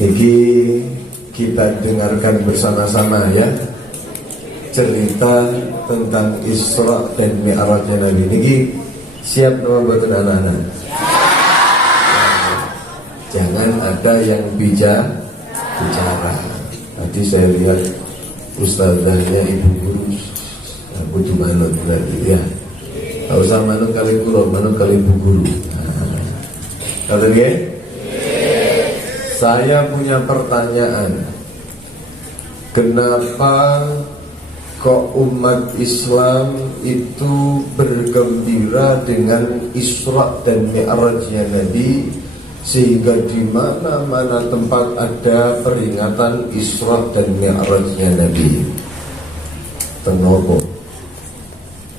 Jadi kita dengarkan bersama-sama ya cerita tentang Isra dan Mi'rajnya Nabi. Niki siap nama buat anak-anak. Jangan ada yang bicara. Tadi saya lihat ustazahnya ibu guru butuh manut berarti ya. Kalau usah manut kali guru, manut kali ibu guru. Kata dia, saya punya pertanyaan. Kenapa kok umat Islam itu bergembira dengan Isra dan Mi'rajnya Nabi, sehingga di mana-mana tempat ada peringatan Isra dan Mi'rajnya Nabi? Tenopo.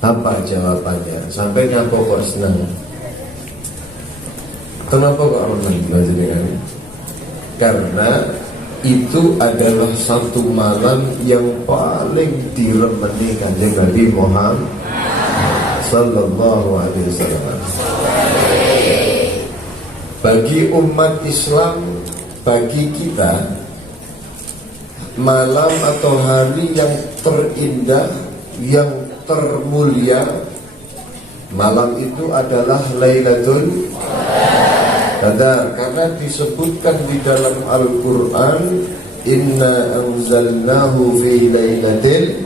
Apa jawabannya? Sampai nyapa kok senang? Kenapa kok senang? Karena itu adalah satu malam yang paling diremeni Kanjeng Nabi Muhammad sallallahu alaihi wasallam. Bagi umat Islam, bagi kita, malam atau hari yang terindah, yang termulia, malam itu adalah Lailatul Qadar, karena disebutkan di dalam Al-Quran, Inna anzalnahu fi lailatil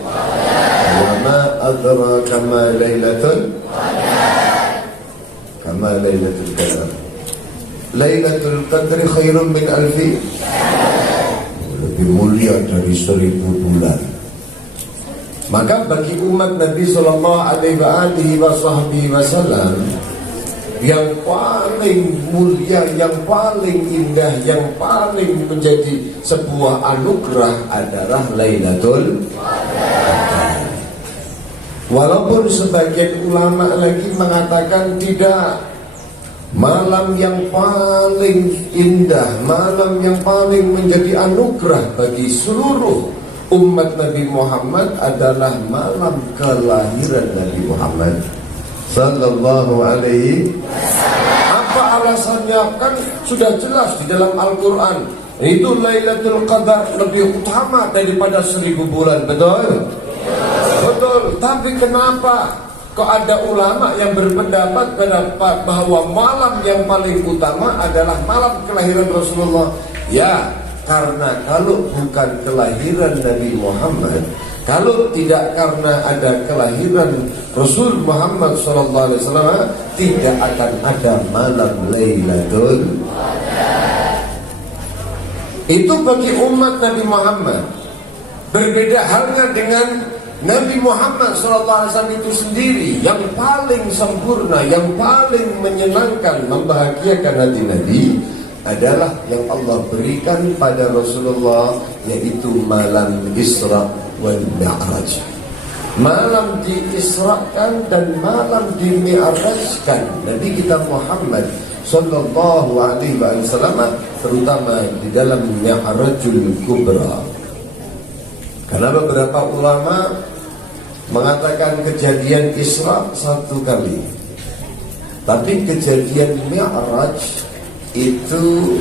wa ma adraka ma lailatul kama lailatul qadar. Lailatul Qadri khairun min alfi, lebih mulia dari 1000 bulan. Maka bagi umat Nabi sallallahu alaihi wasallam, yang paling mulia, yang paling indah, yang paling menjadi sebuah anugerah adalah Lailatul Qadar. Walaupun sebagian ulama lagi mengatakan tidak, malam yang paling indah, malam yang paling menjadi anugerah bagi seluruh umat Nabi Muhammad adalah malam kelahiran Nabi Muhammad sallallahu alaihi wasallam. Apa alasannya? Kan sudah jelas di dalam Al-Quran, itu Lailatul Qadar lebih utama daripada 1000 bulan. Betul? Betul. Tapi kenapa kok ada ulama yang berpendapat bahwa malam yang paling utama adalah malam kelahiran Rasulullah? Ya, karena kalau bukan kelahiran Nabi Muhammad, kalau tidak karena ada kelahiran Rasul Muhammad SAW, tidak akan ada malam Lailatul Qadar. Itu bagi umat Nabi Muhammad. Berbeda halnya dengan Nabi Muhammad SAW itu sendiri, yang paling sempurna, yang paling menyenangkan, membahagiakan hati Nabi adalah yang Allah berikan pada Rasulullah, yaitu malam Isra wal Mi'raj. Malam diisrakan dan malam dimi'rajkan Nabi kita Muhammad sallallahu alaihi wasallam, terutama di dalam Mi'rajul Kubra. Karena beberapa ulama mengatakan kejadian Isra 1 kali, tapi kejadian Mi'raj itu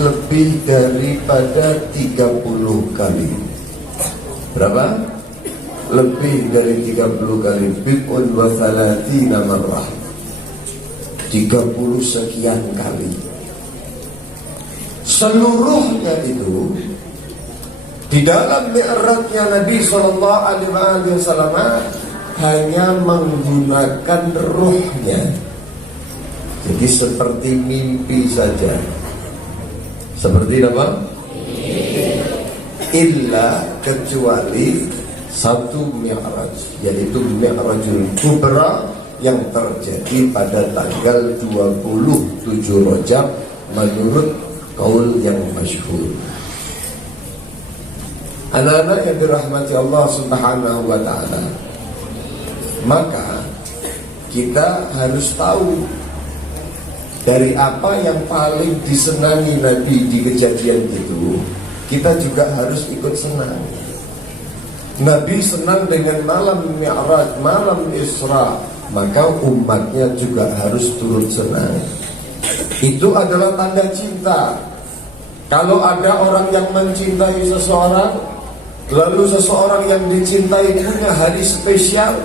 lebih daripada 30 kali. Berapa? Lebih dari 30 kali. Bid'un wa thalathina marrah, 30 sekian kali. Seluruhnya itu di dalam mi'rajnya Nabi sallallahu alaihi wasallam hanya menggunakan ruhnya. Jadi seperti mimpi saja. Seperti apa? Illa, kecuali satu mi'raj, yaitu Mi'rajul Kubra, yang terjadi pada tanggal 27 Rajab menurut kaul yang masyhur. Anak-anak yang dirahmati Allah Subhanahu wa ta'ala, maka kita harus tahu dari apa yang paling disenangi Nabi di kejadian itu, kita juga harus ikut senang. Nabi senang dengan malam Mi'raj, malam Isra, maka umatnya juga harus turut senang. Itu adalah tanda cinta. Kalau ada orang yang mencintai seseorang, lalu seseorang yang dicintai punya hari spesial,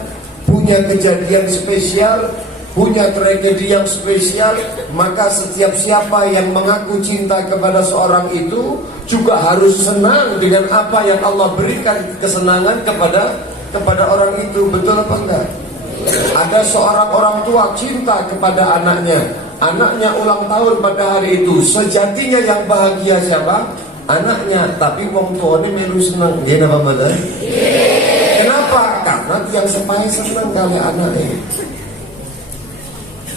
punya kejadian spesial, punya tragedi yang spesial, maka setiap siapa yang mengaku cinta kepada seorang itu juga harus senang dengan apa yang Allah berikan kesenangan kepada orang itu. Betul apa enggak? Ada seorang orang tua cinta kepada anaknya, anaknya ulang tahun pada hari itu, sejatinya yang bahagia siapa? Anaknya, tapi wong tuane melu seneng. Nggih napa mboten? Kenapa? Karena yang sepai seneng kali anaknya.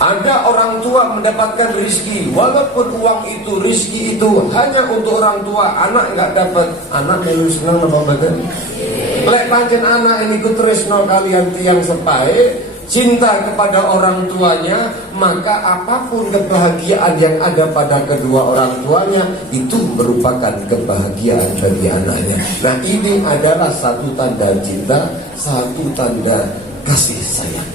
Ada orang tua mendapatkan rizki, walaupun uang itu, rizki itu hanya untuk orang tua, anak nggak dapat, anak melu seneng napa mboten? Lek pancen anak ini kutresno kalian tiang sepae, cinta kepada orang tuanya, maka apapun kebahagiaan yang ada pada kedua orang tuanya itu merupakan kebahagiaan bagi anaknya. Nah, ini adalah satu tanda cinta, satu tanda kasih sayang.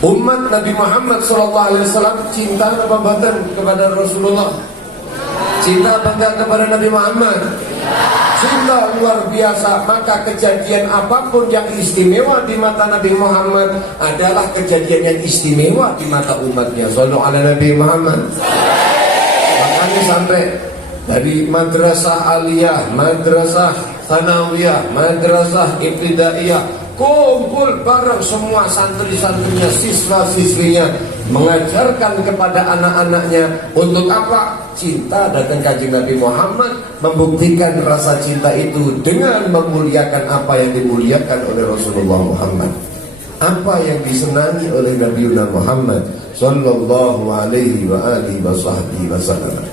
Umat Nabi Muhammad SAW cinta apa badan kepada Rasulullah? Cinta apa enggak kepada Nabi Muhammad? Cinta luar biasa. Maka kejadian apapun yang istimewa di mata Nabi Muhammad adalah kejadian yang istimewa di mata umatnya. Shallu ala Nabi Muhammad. Makanya sampai dari madrasah aliyah, madrasah tsanawiyah, madrasah ibtidaiyah, kumpul bareng semua santri-santrinya, siswa-siswinya, mengajarkan kepada anak-anaknya untuk apa? Cinta datang kanjeng Nabi Muhammad, membuktikan rasa cinta itu dengan memuliakan apa yang dimuliakan oleh Rasulullah Muhammad, apa yang disenangi oleh Nabi Muhammad sallallahu alaihi wa alihi wasallam.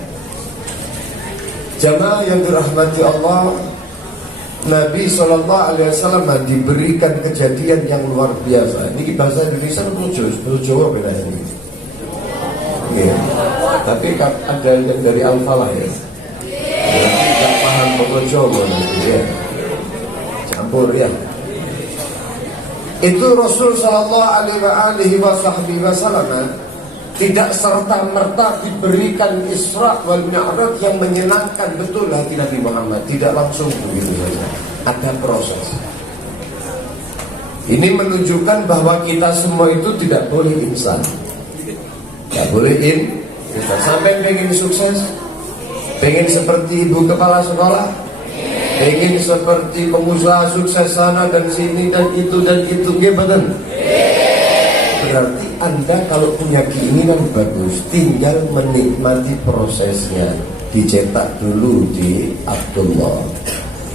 Jamaah yang dirahmati Allah, Nabi SAW diberikan kejadian yang luar biasa. Ini bahasa Indonesia atau Jawa beda ini. Ya. Tapi ada yang dari Al-Falah ya. Tidak paham bahasa Jawa nanti ya. Campur ya. Itu Rasul Sallallahu Alaihi Wasallam tidak serta-merta diberikan Isra wal Mi'raj yang menyenangkan betul hati Nabi Muhammad. Tidak langsung begitu saja. Ada proses. Ini menunjukkan bahwa kita semua itu tidak boleh instan. Tidak boleh instan. Sampai pengen sukses, pengen seperti ibu kepala sekolah, pengen seperti pengusaha sukses sana dan sini dan itu, betul. Berarti Anda kalau punya keinginan bagus, tinggal menikmati prosesnya. Dicetak dulu di Abdullah,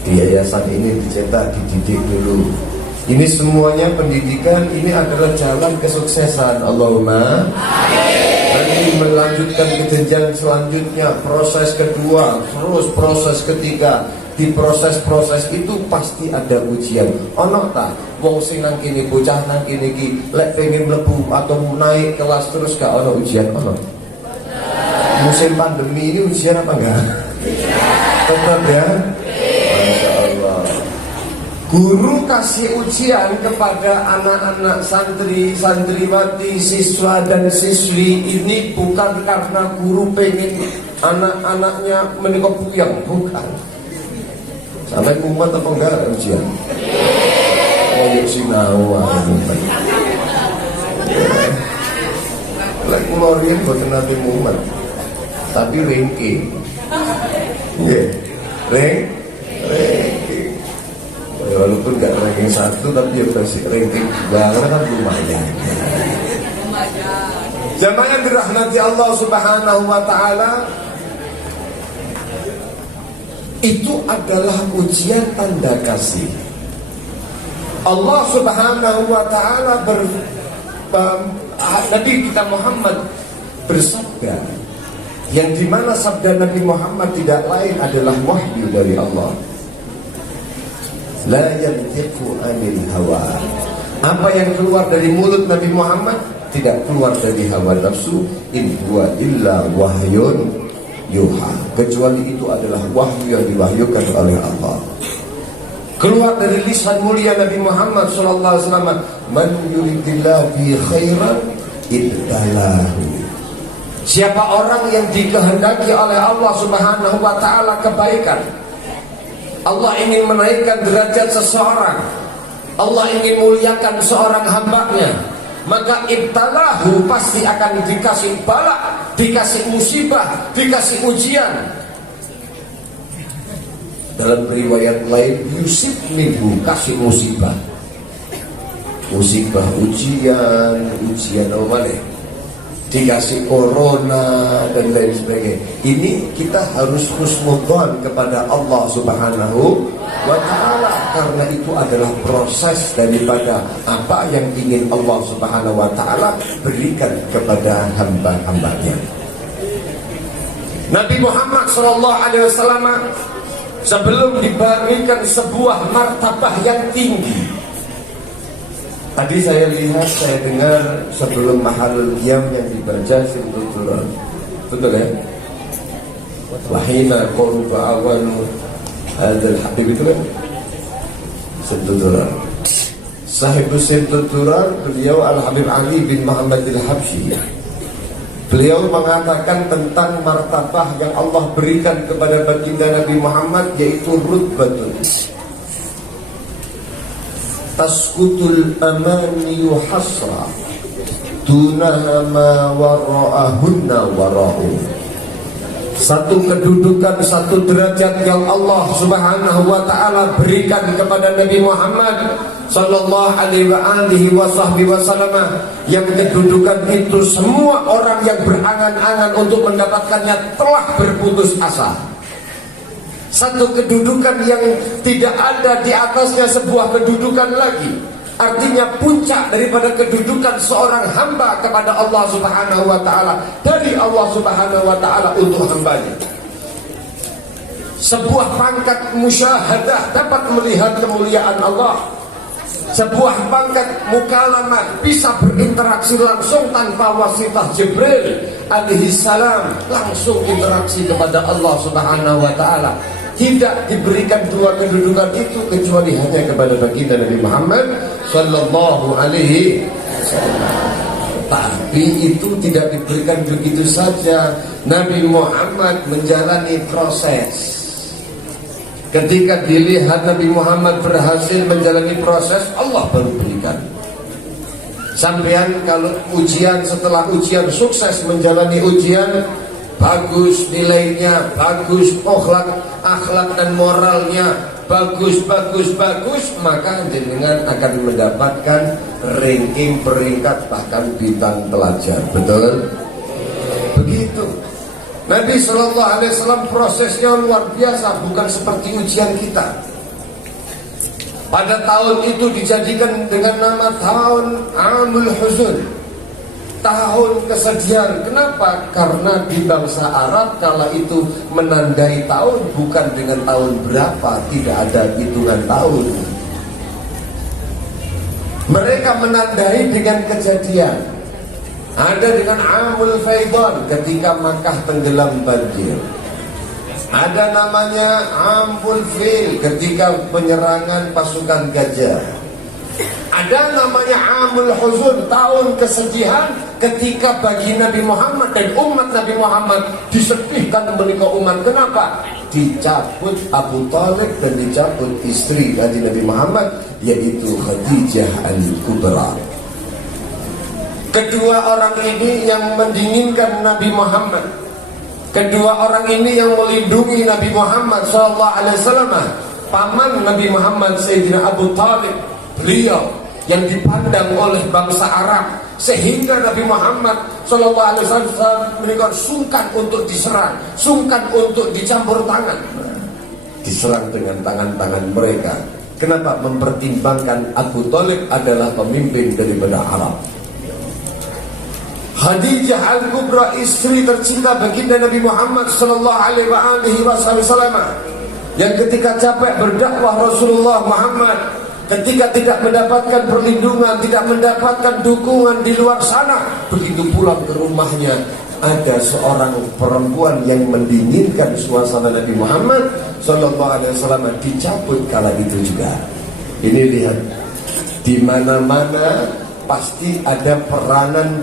di yayasan ini dicetak, dididik dulu. Ini semuanya pendidikan, ini adalah jalan kesuksesan. Allahumma nanti melanjutkan ke jenjang selanjutnya, proses kedua, terus proses ketiga. Di proses-proses itu pasti ada ujian. Ono ta wong sing nang kene bocah nang kene iki lek pengen mlebu atau naik kelas terus gak ono ujian? Ono. Musim pandemi ini ujian apa enggak? Tetap ya. Masya Allah. Guru kasih ujian kepada anak-anak santri, santriwati, siswa dan siswi ini bukan karena guru pengen anak-anaknya menikah puyeng, bukan. Sampai umat apa enggak ujian? Oh yuk sinau umat. Lek kula riyen boten nate umat. Tapi ranking. Nggih. Ranking. Walaupun enggak ranking 1 tapi ya masih ranking 2 karena kan lumayan. Jamaah yang dirahmati Allah Subhanahu wa taala, itu adalah ujian tanda kasih. Allah Subhanahu wa taala Nabi kita Muhammad bersabda, yang dimana sabda Nabi Muhammad tidak lain adalah wahyu dari Allah. La yantiqu anil hawa. Apa yang keluar dari mulut Nabi Muhammad tidak keluar dari hawa nafsu, in huwa illa wahyun yuha, kecuali itu adalah wahyu yang diwahyukan oleh Allah. Keluar dari lisan mulia Nabi Muhammad SAW, man yuridillahu bi khairan ibtalahu. Siapa orang yang dikehendaki oleh Allah Subhanahu wa ta'ala kebaikan, Allah ingin menaikkan derajat seseorang, Allah ingin muliakan seorang hambanya, maka ibtalahu, pasti akan dikasih bala, dikasih musibah, dikasih ujian. Dalam riwayat lain, yusib minhu, kasih musibah, musibah, ujian apa nih? Dikasih corona dan lain sebagainya. Ini kita harus husnudzon kepada Allah Subhanahu wa ta'ala, karena itu adalah proses daripada apa yang ingin Allah Subhanahu wa ta'ala berikan kepada hamba-hambanya. Nabi Muhammad SAW sebelum diberikan sebuah martabah yang tinggi, tadi saya lihat, saya dengar sebelum Mahalul Qiyam yang dibaca Sintuturan, betul ya? Wahina qurba awanu hadzal habib, itu kan Sintuturan. Sahibus Sintuturan, beliau Al-Habib Ali bin Muhammad Al-Habsyi. Beliau mengatakan tentang martabah yang Allah berikan kepada baginda Nabi Muhammad, yaitu rutbatun taskutul amani hasra dunaha ma wara'ahunna wara'u. Satu kedudukan, satu derajat yang Allah Subhanahu wa ta'ala berikan kepada Nabi Muhammad sallallahu alaihi wasallam, yang kedudukan itu semua orang yang berangan-angan untuk mendapatkannya telah berputus asa. Satu kedudukan yang tidak ada di atasnya sebuah kedudukan lagi. Artinya puncak daripada kedudukan seorang hamba kepada Allah Subhanahu wa ta'ala, dari Allah Subhanahu wa ta'ala untuk hambanya. Sebuah pangkat musyahadah, dapat melihat kemuliaan Allah. Sebuah pangkat mukalamah, bisa berinteraksi langsung tanpa wasitah Jibril alaihi salam, langsung interaksi kepada Allah Subhanahu wa ta'ala. Tidak diberikan dua kedudukan itu kecuali hanya kepada baginda Nabi Muhammad sallallahu alaihi wasallam. Tapi itu tidak diberikan begitu saja. Nabi Muhammad menjalani proses. Ketika dilihat Nabi Muhammad berhasil menjalani proses, Allah baru berikan. Sampean kalau ujian, setelah ujian sukses menjalani ujian, bagus nilainya, bagus akhlak dan moralnya, bagus, maka jenengan akan mendapatkan ranking peringkat, bahkan bintang pelajar. Betul? Begitu. Nabi Shallallahu Alaihi Wasallam prosesnya luar biasa, bukan seperti ujian kita. Pada tahun itu dijadikan dengan nama tahun Amul Huzun, tahun kesedihan. Kenapa? Karena di bangsa Arab kala itu menandai tahun bukan dengan tahun berapa, tidak ada hitungan tahun. Mereka menandai dengan kejadian. Ada dengan Amul Faidan, ketika Makkah tenggelam banjir. Ada namanya Amul Fil, ketika penyerangan pasukan gajah. Ada namanya Amul Huzun, tahun kesedihan, ketika bagi Nabi Muhammad dan umat Nabi Muhammad disedihkan menikah umat. Kenapa? Dicabut Abu Talib dan dicabut istri dari Nabi Muhammad, yaitu Khadijah Al-Kubra. Kedua orang ini yang mendinginkan Nabi Muhammad, kedua orang ini yang melindungi Nabi Muhammad SAW. Paman Nabi Muhammad Sayyidina Abu Talib, beliau yang dipandang oleh bangsa Arab, sehingga Nabi Muhammad SAW menikah sungkan untuk diserang, sungkan untuk dicampur tangan, diserang dengan tangan-tangan mereka. Kenapa? Mempertimbangkan Abu Talib adalah pemimpin daripada Arab. Khadijah Al-Kubra, istri tercinta baginda Nabi Muhammad sallallahu alaihi wasallam, yang ketika capek berdakwah Rasulullah Muhammad, ketika tidak mendapatkan perlindungan, tidak mendapatkan dukungan di luar sana, begitu pulang ke rumahnya ada seorang perempuan yang mendinginkan suasana Nabi Muhammad sallallahu alaihi wasallam, dicabut kala itu juga. Ini lihat, di mana-mana pasti ada peranan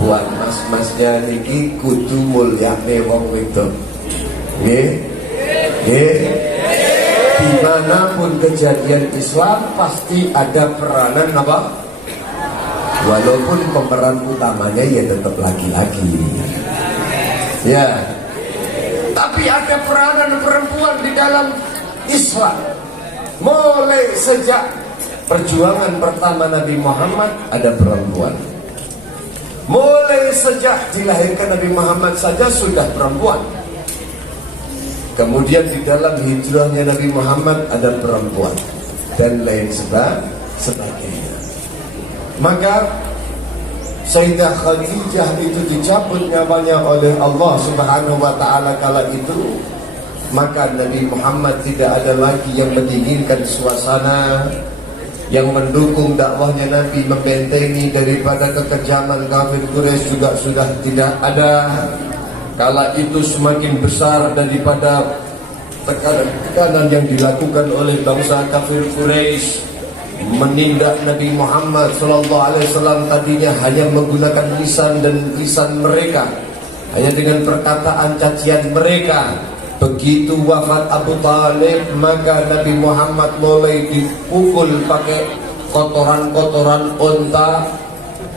buat mas-masnya niki kudu mulyane wong wedok. Nggih. Nggih. Dimanapun kejadian Islam pasti ada peranan apa? Walaupun pemeran utamanya ya tetap laki-laki. Ya. Tapi ada peranan perempuan di dalam Islam. Mulai sejak perjuangan pertama Nabi Muhammad ada perempuan. Mulai sejak dilahirkan Nabi Muhammad saja sudah perempuan. Kemudian di dalam hijrahnya Nabi Muhammad ada perempuan dan lain sebagainya. Maka Sayyidah Khadijah itu dicabut nyawanya oleh Allah Subhanahu wa taala kala itu, maka Nabi Muhammad tidak ada lagi yang mendinginkan suasana, yang mendukung dakwahnya Nabi, membentengi daripada kekejaman kafir Quraisy juga sudah tidak ada. Kala itu semakin besar daripada tekanan yang dilakukan oleh bangsa kafir Quraisy menindak Nabi Muhammad SAW. Tadinya hanya menggunakan lisan dan lisan mereka, hanya dengan perkataan cacian mereka. Begitu wafat Abu Talib, maka Nabi Muhammad mulai dipukul pakai kotoran-kotoran unta,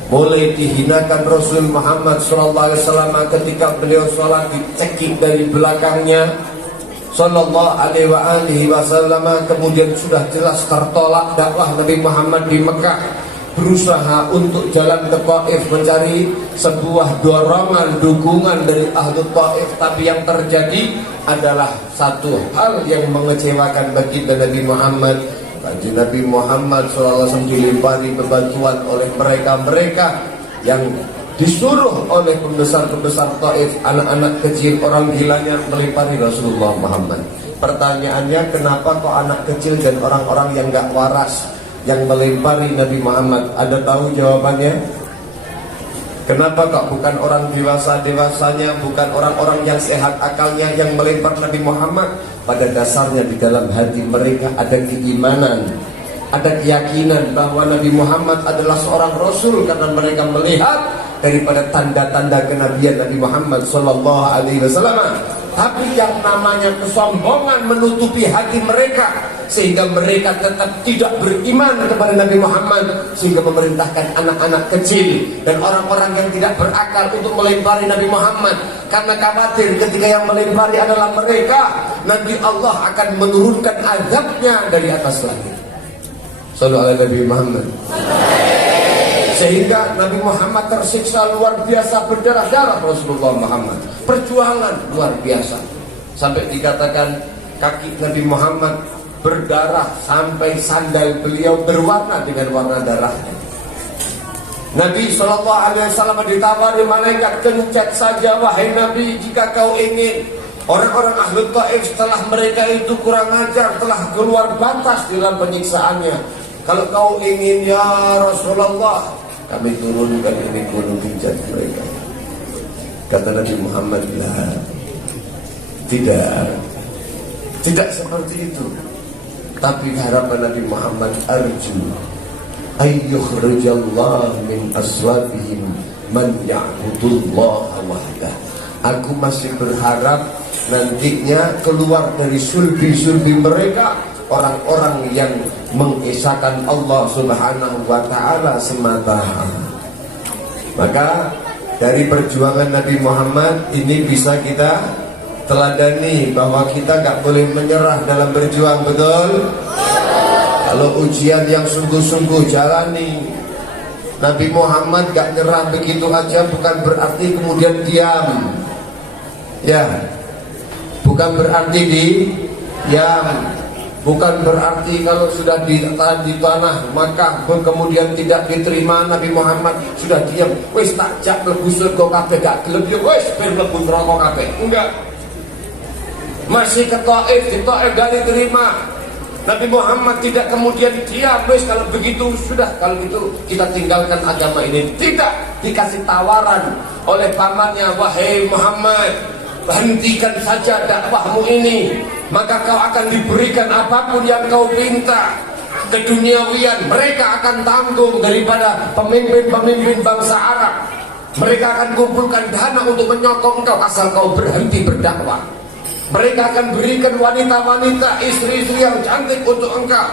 mulai dihinakan Rasul Muhammad SAW ketika beliau sholat dicekik dari belakangnya Sallallahu alaihi wasallam. Kemudian sudah jelas tertolak dakwah Nabi Muhammad di Mekah, berusaha untuk jalan ke Taif mencari sebuah dorongan, dukungan dari ahlu Taif. Tapi yang terjadi adalah satu hal yang mengecewakan bagi Nabi Muhammad. Nabi Muhammad SAW dilimpari bebatuan oleh mereka-mereka yang disuruh oleh pembesar-pembesar Taif, anak-anak kecil, orang gilanya melempari Rasulullah Muhammad. Pertanyaannya, kenapa kok anak kecil dan orang-orang yang gak waras yang melempari Nabi Muhammad? Ada tahu jawabannya? Kenapa kok bukan orang dewasa-dewasanya, bukan orang-orang yang sehat akalnya yang melempar Nabi Muhammad? Pada dasarnya di dalam hati mereka ada keimanan, ada keyakinan bahwa Nabi Muhammad adalah seorang Rasul, karena mereka melihat daripada tanda-tanda kenabian Nabi Muhammad SAW. Tapi yang namanya kesombongan menutupi hati mereka, sehingga mereka tetap tidak beriman kepada Nabi Muhammad, sehingga memerintahkan anak-anak kecil dan orang-orang yang tidak berakal untuk melempari Nabi Muhammad. Karena khawatir ketika yang melempari adalah mereka, nanti Allah akan menurunkan azabnya dari atas langit. Sallallahu alaihi Nabi Muhammad. Sehingga Nabi Muhammad tersiksa luar biasa, berdarah-darah Rasulullah Muhammad. Perjuangan luar biasa, sampai dikatakan kaki Nabi Muhammad berdarah sampai sandal beliau berwarna dengan warna darahnya. Nabi SAW ditawari malaikat, kencet saja wahai Nabi jika kau ingin. Orang-orang ahli Taif setelah mereka itu kurang ajar, telah keluar batas dalam penyiksaannya. Kalau kau ingin ya Rasulullah, kami turunkan ini gunung kencet mereka. Kata Nabi Muhammad, lah, tidak seperti itu. Tapi harapan Nabi Muhammad, arju ayyukhrijallah min aswabihim man ya'budullaha wahdah. Aku masih berharap nantinya keluar dari sulbi-sulbi mereka orang-orang yang mengesahkan Allah Subhanahu wa ta'ala semata. Maka dari perjuangan Nabi Muhammad ini bisa kita teladani bahwa kita gak boleh menyerah dalam berjuang, betul? Kalau ujian yang sungguh-sungguh jalani. Nabi Muhammad gak nyerah begitu aja, bukan berarti kemudian diam. Ya, bukan berarti diam. Bukan berarti kalau sudah di tanah maka kemudian tidak diterima, Nabi Muhammad sudah diam. Wis tak jak mlebu surga kabeh gak gelem yo wis ben mlebu neraka kabeh. Enggak. Masih ke Taif, di Taif gak diterima. Nabi Muhammad tidak kemudian diam, wis kalau begitu sudah, kalau gitu kita tinggalkan agama ini. Tidak, dikasih tawaran oleh pamannya, wahai Muhammad, hentikan saja dakwahmu ini, maka kau akan diberikan apapun yang kau minta. Keduniawian mereka akan tanggung daripada pemimpin-pemimpin bangsa Arab. Mereka akan kumpulkan dana untuk menyokong kau asal kau berhenti berdakwah. Mereka akan berikan wanita-wanita, istri-istri yang cantik untuk engkau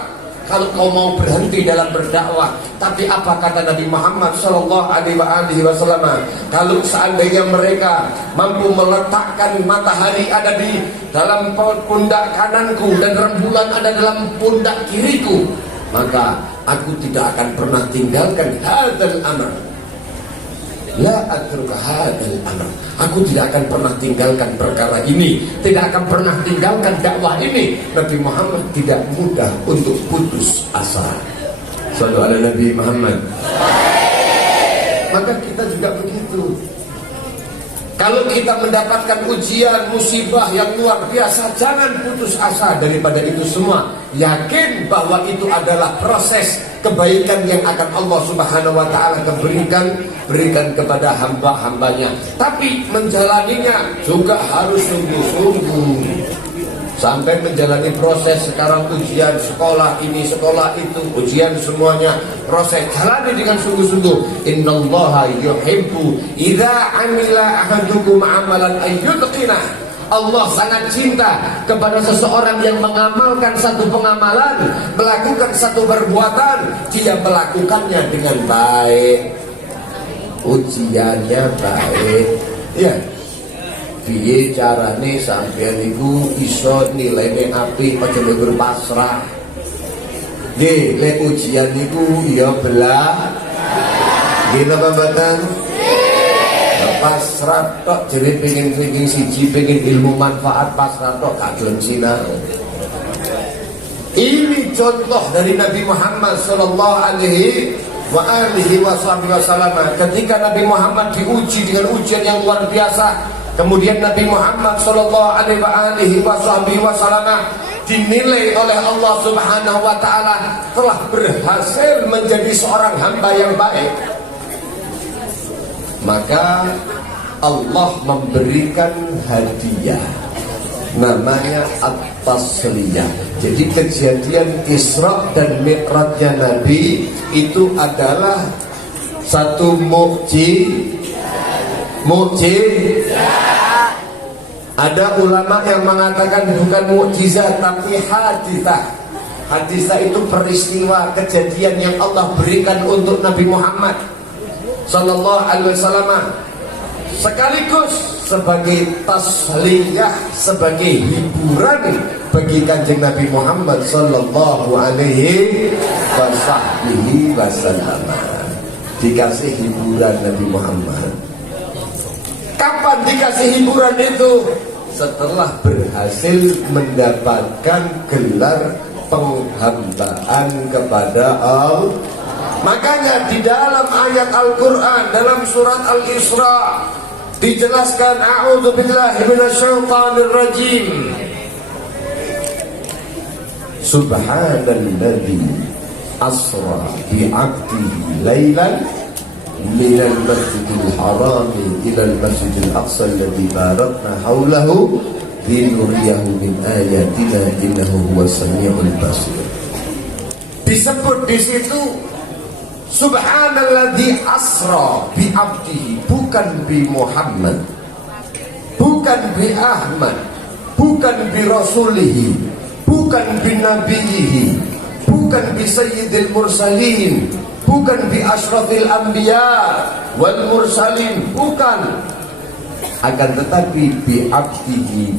kalau kau mau berhenti dalam berdakwah. Tapi apa kata Nabi Muhammad Shallallahu Alaihi Wasallam? Kalau seandainya mereka mampu meletakkan matahari ada di dalam pundak kananku dan rembulan ada dalam pundak kiriku, maka aku tidak akan pernah tinggalkan hadzal amr. La atruka hadzal amr. Aku tidak akan pernah tinggalkan perkara ini, tidak akan pernah tinggalkan dakwah ini. Nabi Muhammad tidak mudah untuk putus asa. Shallu ala Nabi Muhammad. Maka kita juga begitu. Kalau kita mendapatkan ujian, musibah yang luar biasa, jangan putus asa daripada itu semua. Yakin bahwa itu adalah proses kebaikan yang akan Allah Subhanahu wa Ta'ala berikan kepada hamba-hambanya. Tapi menjalaninya juga harus sungguh-sungguh. Sampai menjalani proses sekarang ujian sekolah ini, sekolah itu, ujian semuanya, proses jalani dengan sungguh-sungguh. Innallaha yuhibbu idza amila ahadukum amalan ayyutqinah. Allah sangat cinta kepada seseorang yang mengamalkan satu pengamalan, melakukan satu perbuatan, dia melakukannya dengan baik, ujiannya baik. Ya, piye carane sampeyan iku iso nilainya api aja nggur pasrah. Nggih, lek ujian niku ya belah. Nggih napa mboten? Pasrah tok jere pengen siji, pengen ilmu manfaat, pasrah tok kadon sinau. Ini contoh dari Nabi Muhammad sallallahu alaihi wasallam. Ketika Nabi Muhammad diuji dengan ujian yang luar biasa, kemudian Nabi Muhammad sallallahu alaihi wasallam dinilai oleh Allah Subhanahu wa Ta'ala telah berhasil menjadi seorang hamba yang baik. Maka Allah memberikan hadiah namanya at-tasliyah. Jadi kejadian Isra dan Mi'rajnya Nabi itu adalah satu mukjizat. Ada ulama yang mengatakan bukan mukjizat tapi haditsah. Haditsah itu peristiwa kejadian yang Allah berikan untuk Nabi Muhammad sallallahu alaihi wasallam, sekaligus sebagai tasliyah, sebagai hiburan bagi kanjeng Nabi Muhammad sallallahu alaihi wasallam. Dikasih hiburan Nabi Muhammad. Kapan dikasih hiburan itu? Setelah berhasil mendapatkan gelar penghambaan kepada Allah. Makanya di dalam ayat Al-Quran, dalam surat Al-Isra dijelaskan, a'udzubillahi minasyaitonir rajim. Subhanalladzi asra bi'abdihi lailan minal masjidil harami ilal masjidil aqsa alladzi barakna haulahu linuriyahu min ayatina innahu huwas samiul basir. Disebut di situ Subhanalladzi asra bi abdihi, bukan bi Muhammad, bukan bi Ahmad, bukan bi rasulihi, bukan bi nabiyihi, bukan bi sayyidil mursalin, bukan bi asyrafil anbiya wal mursalin, bukan. Akan tetapi bi abdihi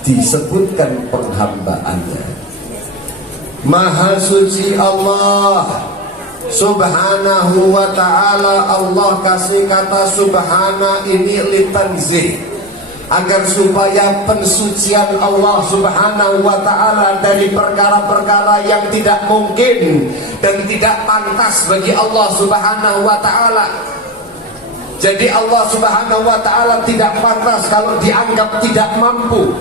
disebutkan penghambaannya. Maha suci Allah Subhanahu wa ta'ala. Allah kasih kata subhana ini litanzih, agar supaya pensucian Allah Subhanahu wa ta'ala dari perkara-perkara yang tidak mungkin dan tidak pantas bagi Allah Subhanahu wa ta'ala. Jadi Allah Subhanahu wa ta'ala tidak pantas kalau dianggap tidak mampu.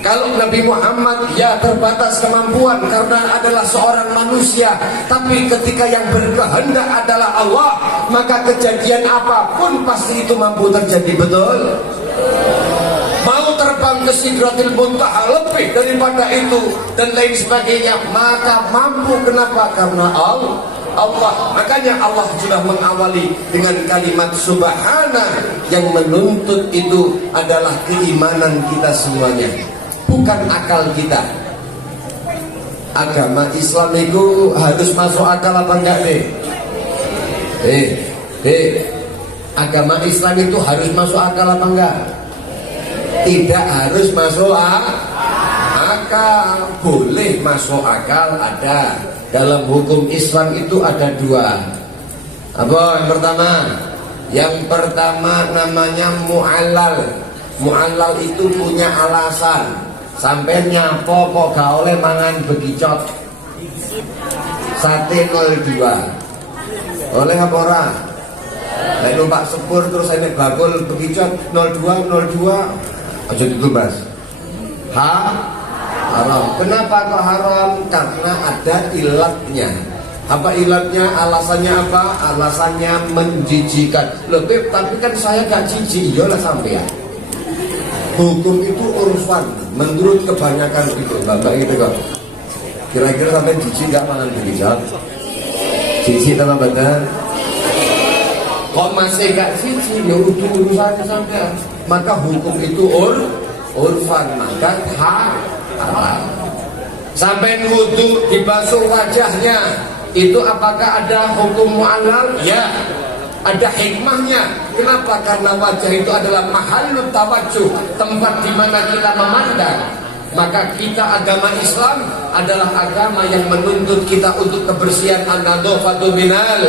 Kalau Nabi Muhammad ya terbatas kemampuan karena adalah seorang manusia, tapi ketika yang berkehendak adalah Allah, maka kejadian apapun pasti itu mampu terjadi. Betul? Mau terbang ke Sidratil Muntaha lebih daripada itu dan lain sebagainya, maka mampu. Kenapa? Karena Allah. Makanya Allah sudah mengawali dengan kalimat subhana, yang menuntut itu adalah keimanan kita semuanya, bukan akal kita. Agama Islam itu harus masuk akal apa enggak deh? Agama Islam itu harus masuk akal apa enggak? Tidak harus masuk akal, boleh masuk akal ada. Dalam hukum Islam itu ada dua. Apa yang pertama? Yang pertama namanya mu'allal. Mu'allal itu punya alasan. Sampai nyapo kok gak oleh mangan begicot sate 02. Oleh apa ora? Nek numpak sepur terus ini bakul begicot 02 aja gitu Mas. Haram. Kenapa kok haram? Karena ada ilatnya. Apa ilatnya? Alasannya apa? Alasannya menjijikan. Loh Beb, tapi kan saya gak jijik. Iyalah sampean. Hukum itu urfan, menurut kebanyakan itu, Bapak itu kok. Kira-kira sampai jijik gak makan begicot? Jijik sama badan? Kok masih gak jijik? Ya urusannya sampean. Maka hukum itu urfan, maka halal. Sampai wudu dibasuh wajahnya, itu apakah ada hukum mu'allal? Ya, ada hikmahnya. Kenapa? Karena wajah itu adalah mahallut tawajjuh, tempat di mana kita memandang. Maka kita agama Islam adalah agama yang menuntut kita untuk kebersihan, an-nadhafatu minal.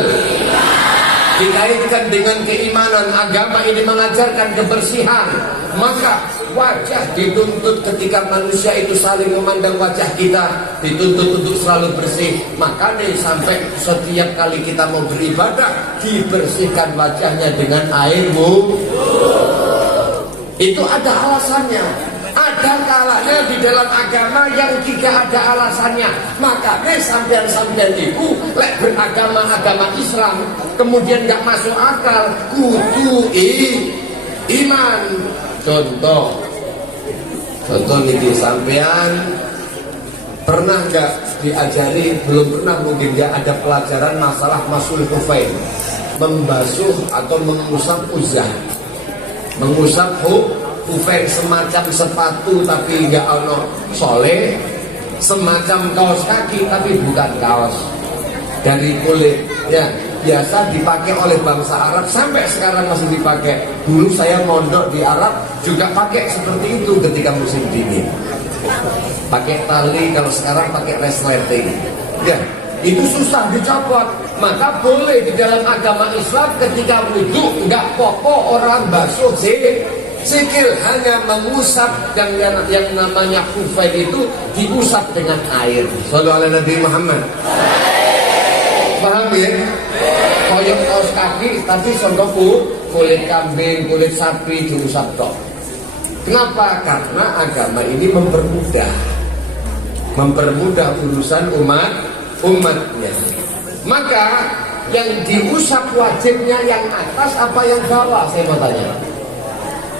Dikaitkan dengan keimanan, agama ini mengajarkan kebersihan. Maka wajah dituntut ketika manusia itu saling memandang wajah kita, dituntut untuk selalu bersih. Makanya sampai setiap kali kita mau beribadah, dibersihkan wajahnya dengan air wudu. Itu ada alasannya. Ada kalanya di dalam agama yang tidak ada alasannya. Makanya sampean-sampean itu lek beragama agama Islam kemudian gak masuk akal, kudu iman. Contoh niki sampean pernah nggak diajari? Belum pernah mungkin ya, ada pelajaran masalah masul kufain, membasuh atau mengusap uzah, mengusap kufain, semacam sepatu tapi nggak ono sole, semacam kaos kaki tapi bukan kaos, dari kulit ya. Biasa dipakai oleh bangsa Arab, sampai sekarang masih dipakai. Dulu saya mondok di Arab juga pakai seperti itu ketika musim dingin. Pakai tali, kalau sekarang pakai resleting. Ya, itu susah dicopot. Maka boleh di dalam agama Islam ketika wudhu nggak pokok orang basuh sikil, hanya mengusap yang namanya kufain itu diusap dengan air. Shallallahu alaihi Nabi Muhammad. Paham ya? Koyok kaos kaki tapi songkok kulit kambing, kulit sapi diusap tok. Kenapa? Karena agama ini mempermudah urusan umatnya. Maka yang diusap wajibnya yang atas apa yang bawah? Saya mau tanya.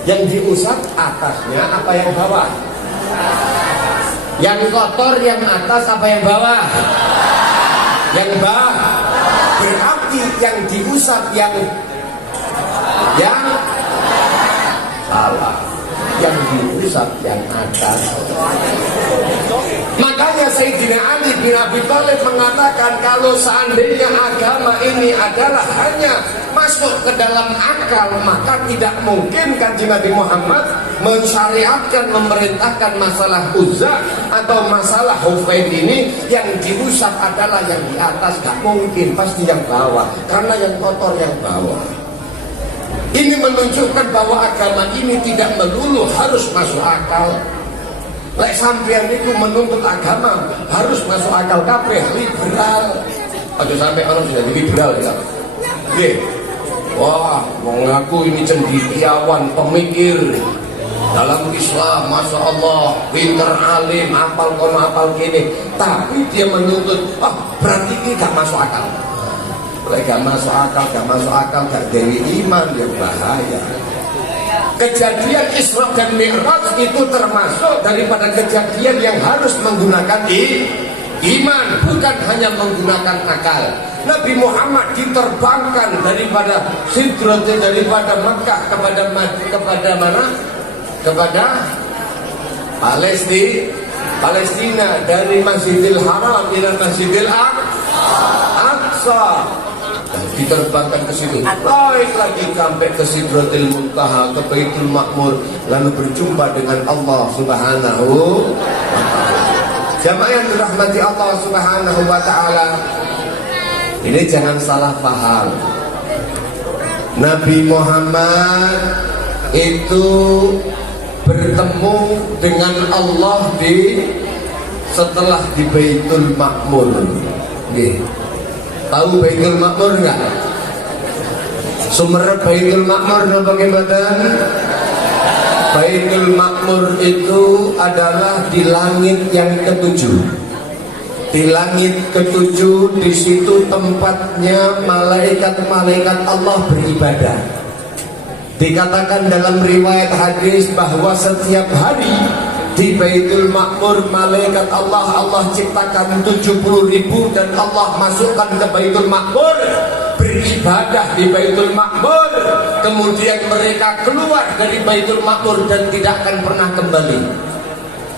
Yang diusap atasnya apa yang bawah? Yang kotor yang atas apa yang bawah? Yang bawah. Berarti yang diusap yang salah, yang diusap yang atas. Makanya Sayyidina Ali bin Abi Thalib mengatakan, kalau seandainya agama ini adalah hanya masuk ke dalam akal, maka tidak mungkin Kanjeng Nabi Muhammad mensyariatkan, memerintahkan masalah uzah atau masalah hufain ini. Yang diusap adalah yang di atas, gak mungkin, pasti yang bawah, karena yang kotor yang bawah. Ini menunjukkan bahwa agama ini tidak melulu harus masuk akal. Lek sampean itu menuntut agama harus masuk akal kabeh, liberal. Aja sampai orang sudah liberal ya. Nggih. Wah, mengaku ini cendekiawan, pemikir dalam Islam, masya Allah, pinter, alim, apal kono apal kini. Tapi dia menuntut, berarti ini gak masuk akal. Lek gak masuk akal, gak dewi iman, ya bahaya. Kejadian Isra dan Mi'raj itu termasuk daripada kejadian yang harus menggunakan iman, bukan hanya menggunakan akal. Nabi Muhammad diterbangkan daripada Sidratul, daripada Mekah kepada mana? Kepada Palestina, dari Masjidil Haram ila Masjidil Aqsa. Diterbangkan ke situ, naik lagi sampai ke Sidratul Muntaha, ke Baitul Ma'mur, lalu berjumpa dengan Allah Subhanahu wa ta'ala. Jamaah yang dirahmati Allah Subhanahu wa ta'ala, ini jangan salah paham. Nabi Muhammad itu bertemu dengan Allah setelah di Baitul Ma'mur. Tahu Baitul Ma'mur enggak? Sumber Baitul Ma'mur bagaimana? Baitul Ma'mur itu adalah di langit yang ketujuh. Di langit ketujuh, di situ tempatnya malaikat-malaikat Allah beribadah. Dikatakan dalam riwayat hadis bahwa setiap hari di Baitul Ma'mur malaikat Allah ciptakan 70.000 dan Allah masukkan ke Baitul Ma'mur, beribadah di Baitul Ma'mur, kemudian mereka keluar dari Baitul Ma'mur dan tidak akan pernah kembali.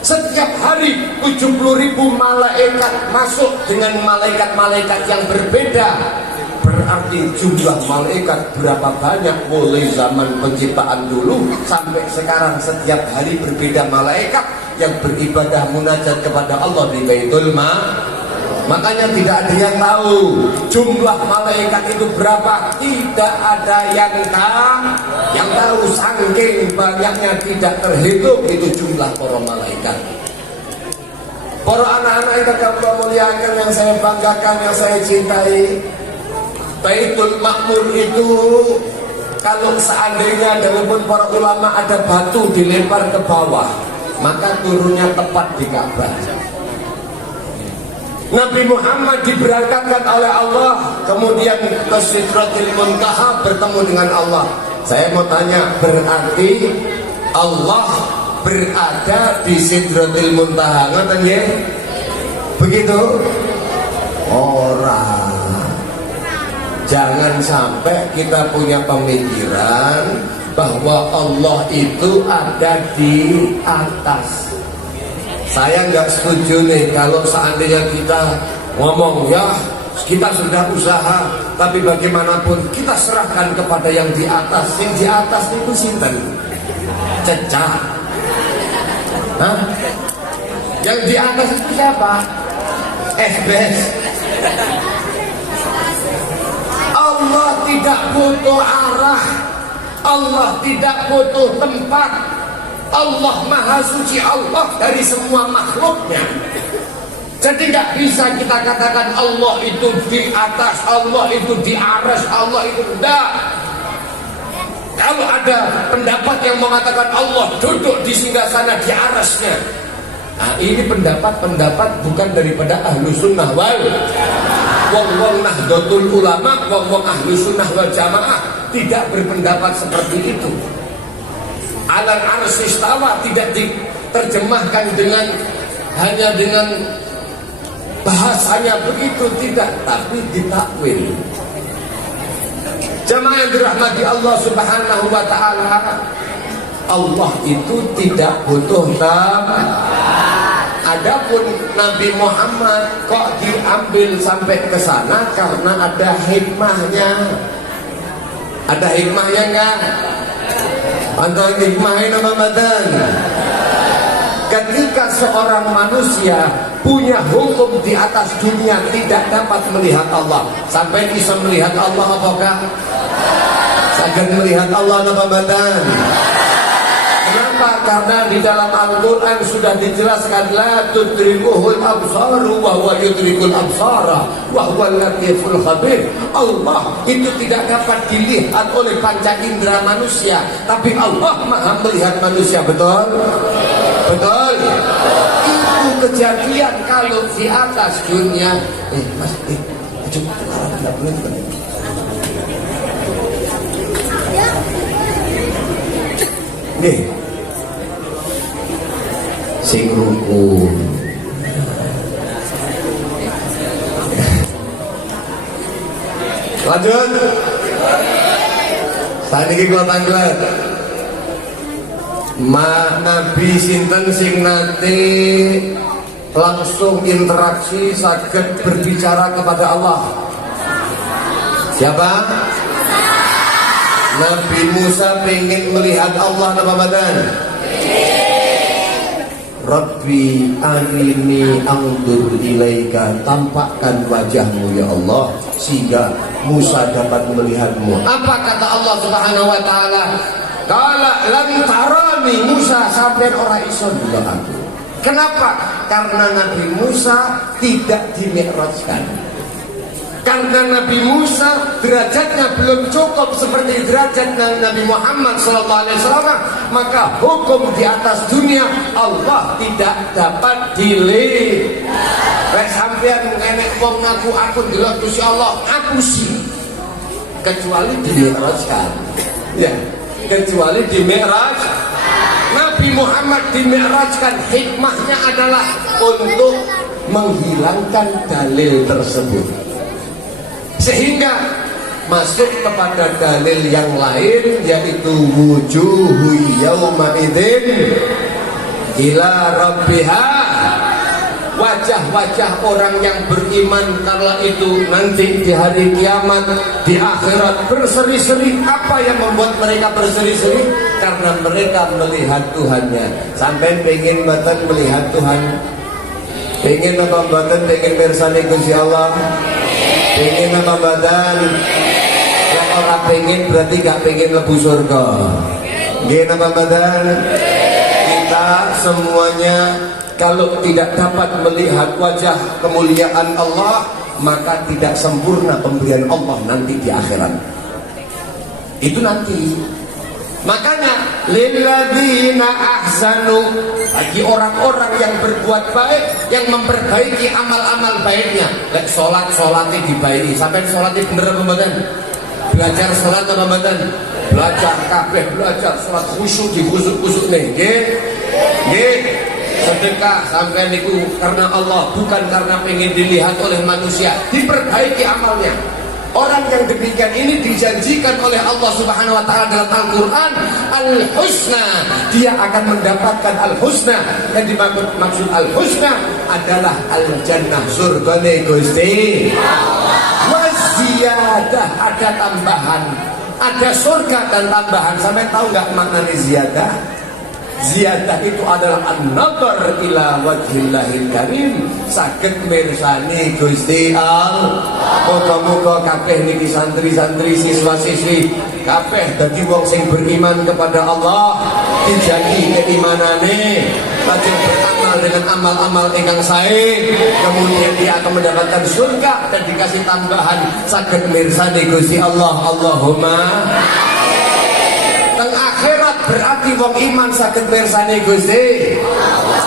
Setiap hari 70.000 malaikat masuk dengan malaikat-malaikat yang berbeda. Berarti jumlah malaikat berapa banyak mulai zaman penciptaan dulu sampai sekarang, setiap hari berbeda malaikat yang beribadah munajat kepada Allah di Baitul Ma'mur. Makanya tidak ada yang tahu jumlah malaikat itu berapa, tidak ada yang tahu, saking banyaknya tidak terhitung itu jumlah para malaikat. Para anak-anak yang kami muliakan, yang saya banggakan, yang saya cintai, Baitul Ma'mur itu kalau seandainya walaupun para ulama ada batu dilempar ke bawah, maka turunnya tepat di Ka'bah. Nabi Muhammad diberangkatkan oleh Allah, kemudian ke Sidratul Muntaha bertemu dengan Allah. Saya mau tanya, berarti Allah berada di Sidratul Muntaha, ngoten nggih? Begitu? Ora. Jangan sampai kita punya pemikiran bahwa Allah itu ada di atas. Saya nggak setuju nih kalau seandainya kita ngomong, ya kita sudah usaha, tapi bagaimanapun kita serahkan kepada yang di atas. Yang di atas itu sinten? Cecah. Hah? Yang di atas itu siapa? SBS. Allah tidak butuh arah, Allah tidak butuh tempat. Allah Maha Suci, Allah dari semua makhluknya. Jadi nggak bisa kita katakan Allah itu di atas, Allah itu di aras, Allah itu tidak. Kalau ada pendapat yang mengatakan Allah duduk di singgasana di arasnya, nah, ini pendapat bukan daripada ahlu sunnah wal wong nahdlatul ulama, wong ahlu sunnah wal jamaah tidak berpendapat seperti itu. Alal arsy istawa tidak diterjemahkan hanya dengan bahasanya begitu, tidak, tapi ditakwil. Jamaah yang dirahmati Allah Subhanahu wa ta'ala, Allah itu tidak butuh tempat. Adapun Nabi Muhammad kok diambil sampai ke sana karena ada hikmahnya. Ada hikmahnya enggak? Antara hikmahnya nama badan. Ketika seorang manusia punya hukum di atas dunia, tidak dapat melihat Allah. Sampai bisa melihat Allah apakah? Saged melihat Allah nama badan. Kenapa? Karena di dalam Al-Quran sudah dijelaskan la tudrikuhul absaru wa huwa yudrikul absara wa huwa latiful khabir. Allah itu tidak dapat dilihat oleh panca indera manusia, tapi Allah Maha melihat manusia. Betul? Betul? Itu kejadian kalau di atas dunia. Mas, tidak boleh. Nih, sing rukun. Lanjut. Saat ini kula tanglet. Nabi sinten sing nate langsung interaksi saged berbicara kepada Allah? Siapa? Nabi Musa pengen melihat Allah napa badan? Rabbi arini anzur ilaika, tampakkan wajahmu ya Allah sehingga Musa dapat melihatmu. Apa kata Allah Subhanahu wa taala? Qala lam tarani, Musa sampai ora iso ndelok aku. Kenapa? Karena Nabi Musa tidak dimi'rajkan. Karena Nabi Musa derajatnya belum cukup seperti derajat Nabi Muhammad SAW, maka hukum di atas dunia Allah tidak dapat delay. Rek sampean enek wong ngaku aku ndelok Gusti Allah, aku sih kecuali dimi'rajkan. Ya, kecuali dimi'raj. Nabi Muhammad dimi'rajkan, hikmahnya adalah untuk menghilangkan dalil tersebut, sehingga masuk kepada dalil yang lain, yaitu wujuhu yauma idzin ila rabbiha, wajah-wajah orang yang beriman kala itu nanti di hari kiamat, di akhirat berseri-seri. Apa yang membuat mereka berseri-seri? Karena mereka melihat Tuhannya. Sampai pengen badan melihat Tuhan, pengen apa badan, pengen bersani Gusti Allah, pengen apa badan. Yang orang pengen berarti gak pengen lebu surga. Gini apa badan? Kita semuanya kalau tidak dapat melihat wajah kemuliaan Allah, maka tidak sempurna pemberian Allah nanti di akhirat. Itu nanti. Makanya lilladzina ahsanu, bagi orang-orang yang berbuat baik, yang memperbaiki amal-amal baiknya. Lek sholatnya dibaiki. Sampai sholatnya bener apa mboten? Belajar sholat apa mboten? Belajar kabeh, belajar sholat khusyuk di khusyuk nih. Nggih. Sedekah sampai niku karena Allah, bukan karena pengen dilihat oleh manusia. Diperbaiki amalnya. Orang yang demikian ini dijanjikan oleh Allah Subhanahu wa taala dalam Al-Qur'an al-husna. Dia akan mendapatkan al-husna. Yang dimaksud al-husna adalah al-jannah, surga Gusti Allah. Waziyadah, ada tambahan. Ada surga dan tambahan. Sampai tahu enggak maknanya ziyadah? Ziyadah itu adalah an-nazar ila wajhillahil karim, saged mirsani Gusti Allah. Muga-muga kabeh niki santri-santri, siswa-siswi kabeh dadi wong sing beriman kepada Allah, dijaga keimanane, lajeng beramal dengan amal-amal ingkang sae, kemudian dia akan mendapatkan surga dan dikasih tambahan saged mirsani Gusti Allah. Allahumma teng akhirat berarti wong iman saged mirsani Gusti.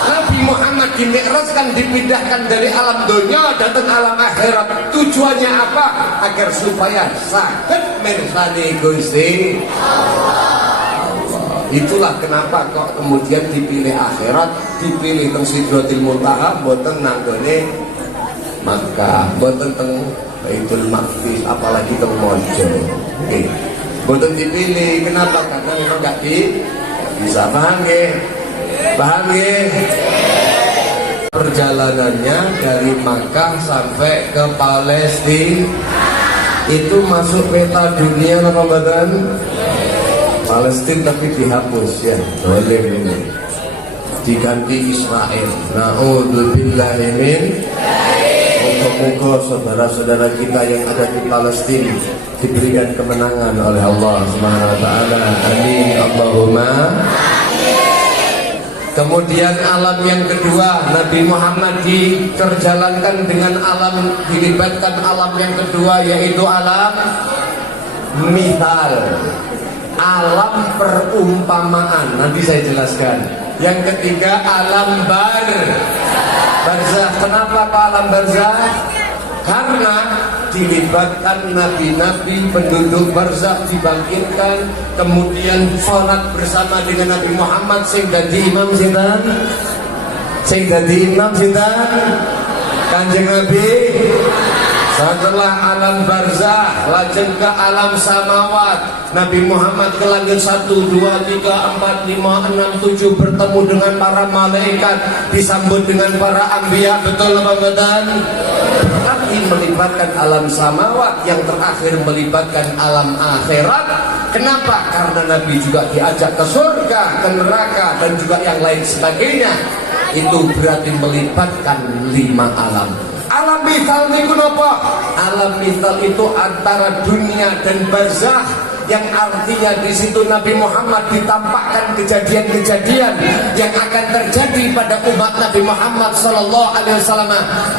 Nabi Muhammad dimi'rajkan, dipindahkan dari alam dunia datang alam akhirat. Tujuannya apa? Agar supaya saged mirsani Gusti Allah. Itulah kenapa kok kemudian dipilih akhirat, dipilih teng Sidratil Muntaha, mboten nanggone Makkah, mboten teng Baitul Maqdis, apalagi teng Mojo. Nggih. Boten dipilih. Kenapa? Karena memang gak bisa. Paham ya? Paham ya? Perjalanannya dari Makkah sampai ke Palestina itu masuk peta dunia apa badan? Palestina tapi dihapus ya. Boleh ini. Diganti Israel. Na'udzubillahi min. Moga-moga saudara-saudara kita yang ada di Palestina diberikan kemenangan oleh Allah Subhanahu wa taala. Amin Allahumma. Kemudian alam yang kedua, Nabi Muhammad diterjalankan dengan alam, dilibatkan alam yang kedua, yaitu alam mithal, alam perumpamaan. Nanti saya jelaskan. Yang ketiga alam barzakh. Kenapa Pak alam barzakh? Karena dilibatkan nabi-nabi, penduduk barzakh dibangkitkan, kemudian sholat bersama dengan Nabi Muhammad sing dadi imam sinten? Sing dadi imam sinten? Kanjeng Nabi Setelah alam barzah, lajeng ke alam samawat. Nabi Muhammad ke langit 1, 2, 3, 4, 5, 6, 7 bertemu dengan para malaikat, disambut dengan para anbiya. Betul apa betul? Terakhir melibatkan alam samawat, yang terakhir melibatkan alam akhirat. Kenapa? Karena Nabi juga diajak ke surga, ke neraka, dan juga yang lain sebagainya. Itu berarti melibatkan 5 alam. Alam mithal niku napa? Alam mithal itu antara dunia dan barzah, yang artinya di situ Nabi Muhammad ditampakkan kejadian-kejadian yang akan terjadi pada umat Nabi Muhammad sallallahu alaihi wasallam.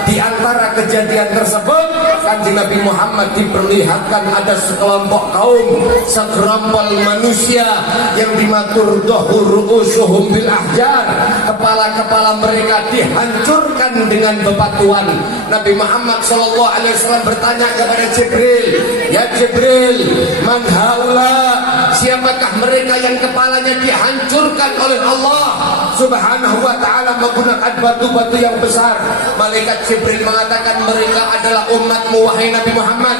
Di antara kejadian tersebut, Kanjeng Nabi Muhammad diperlihatkan ada sekelompok kaum, segerombol manusia yang dimatur ru'usuhum bil ahjar, kepala-kepala mereka dihancurkan dengan bebatuan. Nabi Muhammad sallallahu alaihi wasallam bertanya kepada Jibril, "Ya Jibril, man siapakah mereka yang kepalanya dihancurkan oleh Allah Subhanahu wa ta'ala menggunakan batu-batu yang besar?" Malaikat Jibril mengatakan, mereka adalah umatmu wahai Nabi Muhammad.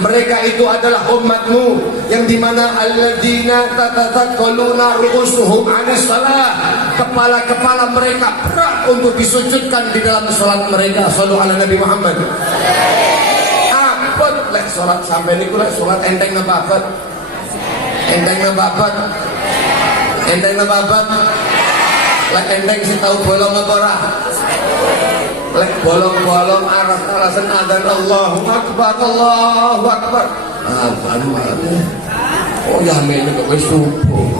Mereka itu adalah umatmu yang dimana alladzina tatatakoluna ru'usuhum anis salah, kepala-kepala mereka berat untuk disujudkan di dalam sholat mereka. Shallu ala Nabi Muhammad. Apa lek sholat sampai niku lek sholat enteng napa abad? Enteng napa abad? Enteng napa abad? Lek enteng si tahu bolong apa ora? Lek bolong-bolong aras-arasan adzan Allahu Akbar, Allahu Akbar. Adzan mana? Oh ya mene kok wis subuh.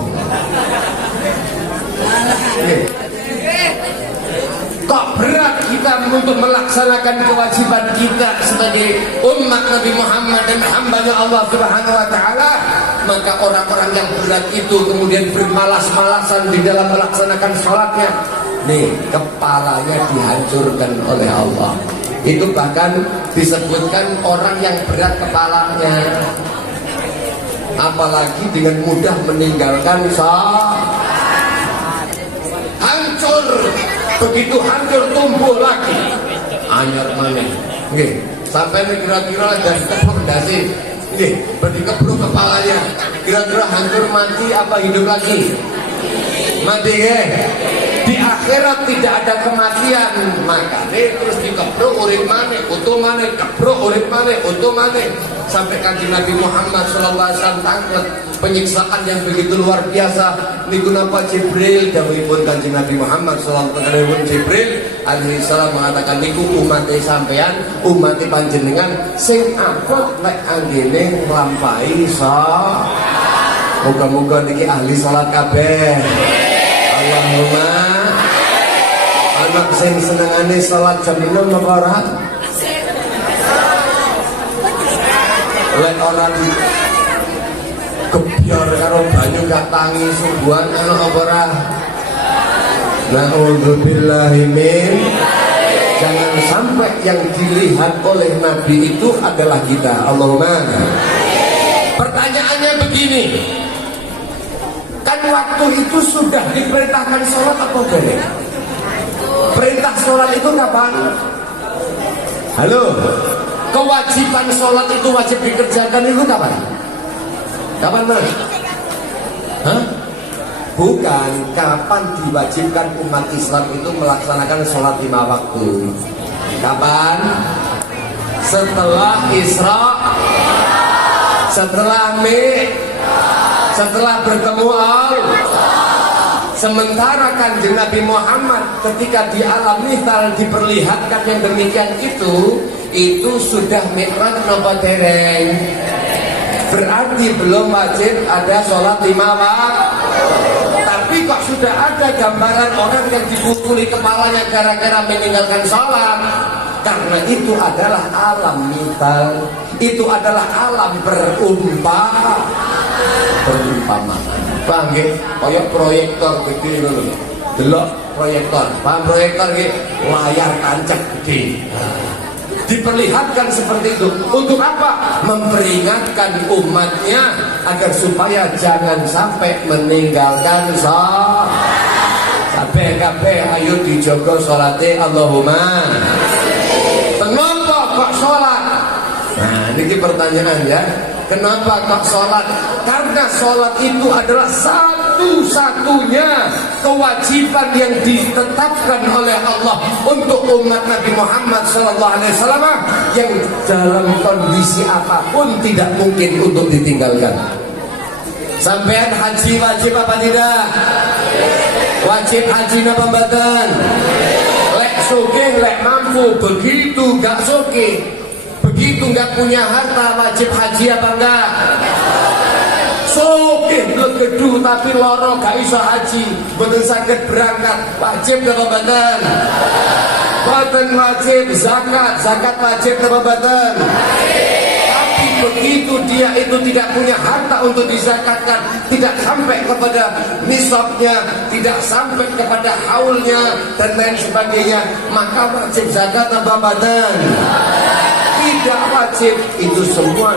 Kok berat kita untuk melaksanakan kewajiban kita sebagai umat Nabi Muhammad dan hambanya Allah Subhanahu wa ta'ala. Maka orang-orang yang berat itu kemudian bermalas-malasan di dalam melaksanakan sholatnya. Nih, kepalanya dihancurkan oleh Allah. Itu bahkan disebutkan orang yang berat kepalanya, apalagi dengan mudah meninggalkan sholat, hancur. Begitu hancur tumbuh lagi anyar maneh. Nggih, sampai kira-kira dari rekomendasi nggih, dikepluk kepalanya. Kira-kira hancur mati apa hidup lagi? Mati ya. Di akhirat tidak ada kematian, makanya terus dikepluk urip maneh, utuh maneh, kepluk urip maneh, utuh maneh, sampai Kanjeng Nabi Muhammad sallallahu alaihi wasallam tanglet penyiksaan yang begitu luar biasa. Niku napa Jibril dawuhipun Kanjeng Nabi Muhammad sallallahu alaihi wasallam. Jibril alaihi salam mengatakan niku umat sampean, umat panjenengan sing abot nek anggene nglampahi salat. Moga-moga niki ahli salat kabeh. Allahumma anak sing senengane salat jam 6 napa ora? Lek ora di kebiar karo banyu gak tangi subuhan ana apa ora? Na'udzubillahi min. Jangan sampai yang dilihat oleh Nabi itu adalah kita. Allahumma. Pertanyaannya begini, kan waktu itu sudah diperintahkan sholat apa enggak? Perintah sholat itu kapan? Halo, kewajiban sholat itu wajib dikerjakan itu kapan? Kapan mas? Hah? Bukan, kapan diwajibkan umat Islam itu melaksanakan sholat 5 waktu? Kapan? Setelah Isra, setelah setelah bertemu Allah. Sementara Kanjeng Nabi Muhammad ketika di alam mithal diperlihatkan yang demikian itu sudah mi'raj napa dereng? Berarti belum wajib ada sholat 5 waktu. Tapi kok sudah ada gambaran orang yang dipukuli kepalanya gara-gara meninggalkan sholat. Karena itu adalah alam mithal, itu adalah alam berumpamaan. Paham nggih? Kaya proyektor gede lho. Delok proyektor. Paham proyektor nggih? Layar tancap gede. Diperlihatkan seperti itu. Untuk apa? Memperingatkan umatnya agar supaya jangan sampai meninggalkan sholat. Kabeh ayo dijogo salate Allahumma. Kenapa kok sholat? Nah, ini pertanyaan ya. Kenapa kok sholat? Karena sholat itu adalah satu-satunya kewajiban yang ditetapkan oleh Allah untuk umat Nabi Muhammad SAW yang dalam kondisi apapun tidak mungkin untuk ditinggalkan. Sampean haji wajib apa tidak? Wajib haji napa mboten? Lek sugih, lek mampu, begitu gak sugih, begitu gak punya harta, wajib haji apa enggak? Sugih legedu tapi loro gak iso haji, mboten saged berangkat, wajib napa mboten? Mboten wajib. Zakat wajib napa mboten? Begitu dia itu tidak punya harta untuk dizakatkan, tidak sampai kepada nisabnya, tidak sampai kepada haulnya dan lain sebagainya, maka wajib zakat apa badan? Tidak wajib. Itu semua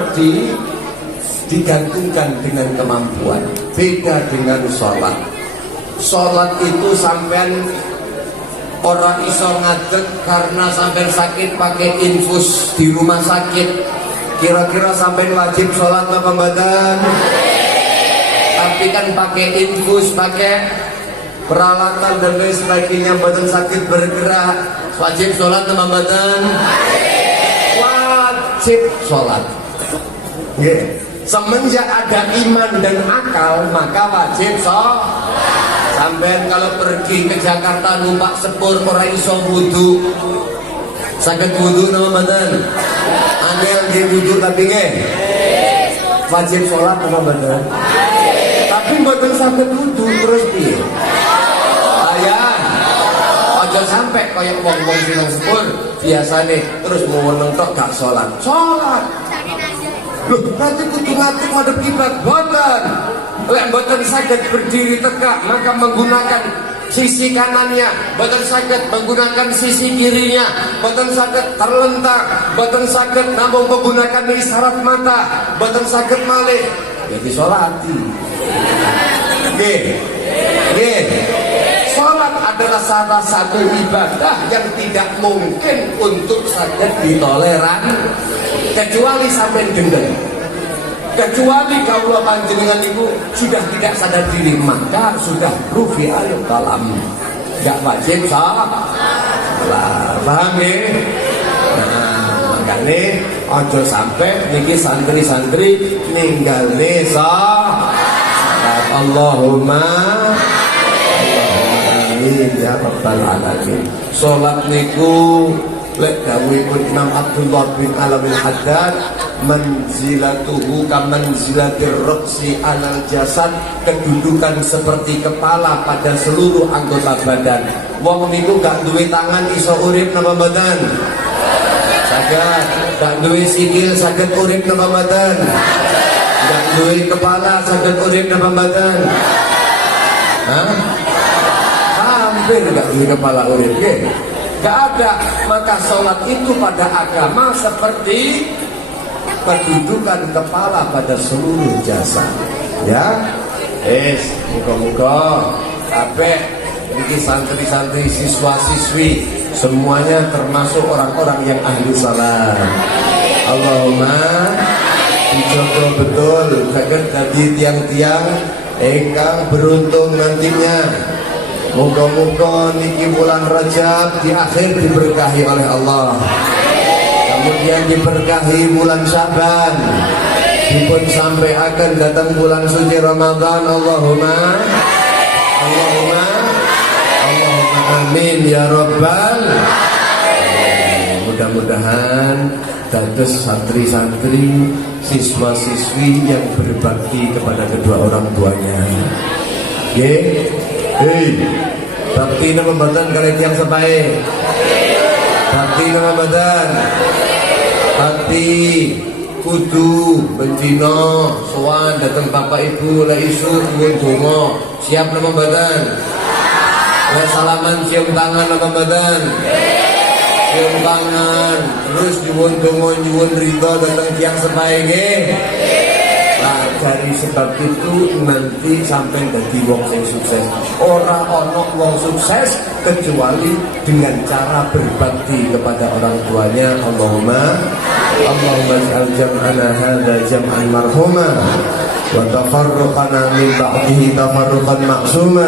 digantungkan dengan kemampuan. Beda dengan sholat. Sholat itu sampean orang iso ngadeg karena sampean sakit pakai infus di rumah sakit. Kira-kira sampai wajib sholat apa badan? Tapi kan pakai infus, pakai peralatan dan lain sebagainya, badan sakit bergerak, wajib sholat apa badan? Wajib sholat. Yeah. Semenjak ada iman dan akal, maka wajib sholat. Sampai kalau pergi ke Jakarta numpak sepur orang iso wudu, sakit wudu nama badan? Angel dia wudhu tapi nggih wajib sholat apa badan? Tapi mboten saged wudhu terus piye? Ayah, aja sampai kaya wong-wong sing sepur biasane terus mau tok gak sholat. Sholat. Loh, berarti kudu ngadeg madhep kiblat boten. Lek boten saged berdiri tegak maka menggunakan sisi kanannya, boten saged menggunakan sisi kirinya, boten saged terlentang, boten saged namung menggunakan isyarat mata, boten saged malih. Jadi sholati. Nggih. Nggih. Salat adalah salah satu ibadah yang tidak mungkin untuk saged ditoleran kecuali sampai gendeng. Kecuali kalau panjenengan itu sudah tidak sadar diri, maka sudah rufi al kalam, tidak wajib sholat. Paham ya? Nah, makanya ojo sampai niki santri-santri ninggalne sholat. Allahumma amin ya rabbal alamin. Sholat niku lek dawuhipun Imam Abdullah bin Alamil Haddad, manzilatuhu kamanzilatir raqsi alal jasad, kedudukan seperti kepala pada seluruh anggota badan. Wong niku gak duwe tangan iso urip napa badan? Saged. Gak duwe sikil saged urip napa badan? Gak duwe kepala saged urip napa badan? Hah? Hampir gak duwe kepala urip nggih. Gak ada. Maka sholat itu pada agama seperti kedudukan kepala pada seluruh jasad. Ya, muka-muka kabeh niki santri-santri, siswa-siswi semuanya termasuk orang-orang yang ahli salat. Allahumma dijogo betul saged dadi tiang-tiang ingkang beruntung nantinya. Moga-moga niki bulan Rajab di akhir diberkahi oleh Allah. Kemudian diberkahi bulan Syaban. Dipun sampai akan datang bulan suci Ramadan. Allahumma amin ya rabbal. Mudah-mudahan dados santri-santri, siswa-siswi yang berbakti kepada kedua orang tuanya. Nggih. Hei, bakti nama badan kalian yang sebaik. Bakti nama badan. Bakti kudu bendino sowan datang bapak ibu la isu nyuwun donga. Siap nama badan. La salaman cium tangan nama badan. Cium tangan terus nyuwun donga nyuwun ridho datang yang sebaik nggih. Nah, dari sebab itu nanti sampai jadi wong sing sukses. Ora ono wong sukses kecuali dengan cara berbakti kepada orang tuanya. Allahumma ij'al jam'ana hadza jam'an marhuma wa tafarruqana min ba'dihi tafarruqan ma'suma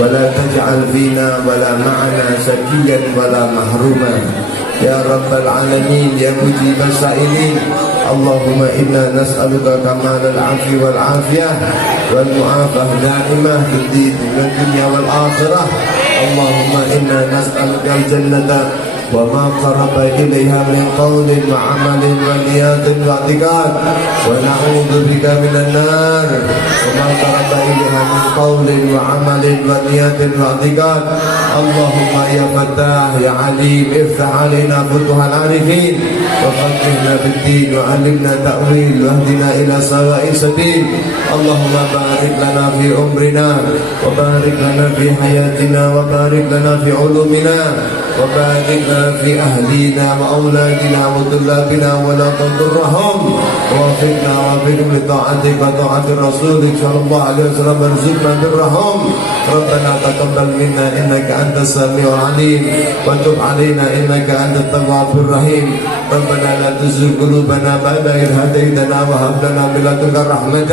wa la taj'al fina wa la ma'ana sakiyan wa la mahruma ya rabbal alamin ya mujibas sa'ilin. Allahumma inna nas'aluka kamal al-'afwi wal 'afiyah wal mu'afah da'imah fid din wal dunya wal akhirah. Allahumma inna nas'aluka al-jannata wa ma qaraba ilayha min qawlin wa 'amalin wa niyatin wa i'tiqad wa na'udzu bika minan nar wa ma qaraba ilayha min qawlin wa 'amalin wa niyatin wa i'tiqad. Allahumma ya Fattah ya Alim iftah 'alaina futuhal 'arifin wa faqihna fid din wa 'allimna ta'wil wa hdina ila sawa'is sabil. Allahumma barik lana fi umrina wa barik lana fi hayatina wa barik lana fi 'ulumina wa barik lana في أهلنا وأولادنا وطلابنا ولا تضرهم ووفقنا ووفقهم لطاعتك وطاعة رسولك صلى الله عليه وسلم وارزقنا برهم. ربنا تقبل منا إنك أنت السميع العليم وتب علينا إنك أنت التواب الرحيم. ربنا لا تزغ قلوبنا بعد إذ هديتنا وهب لنا من لدنك رحمة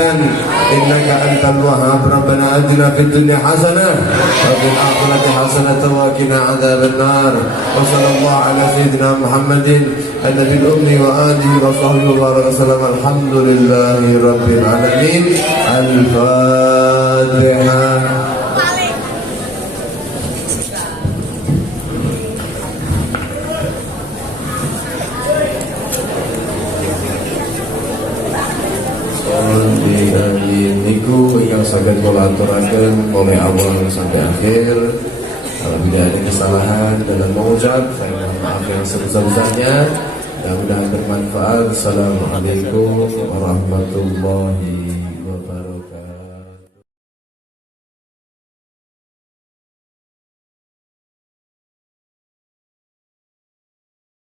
إنك أنت الوهاب. ربنا آتنا في الدنيا حسنة وفي الآخرة حسنة وقنا عذاب النار. وصلى الله على سيدنا محمد النبي الأمي وآله وصحبه وسلم. الحمد لله رب العالمين. الفاتحة. Niku yang saged kula aturaken mulai awal sampai akhir. Apabila ada kesalahan dalam mengucap, saya mohon maaf yang sebesar-besarnya. Mudah-mudahan bermanfaat. Assalamualaikum warahmatullahi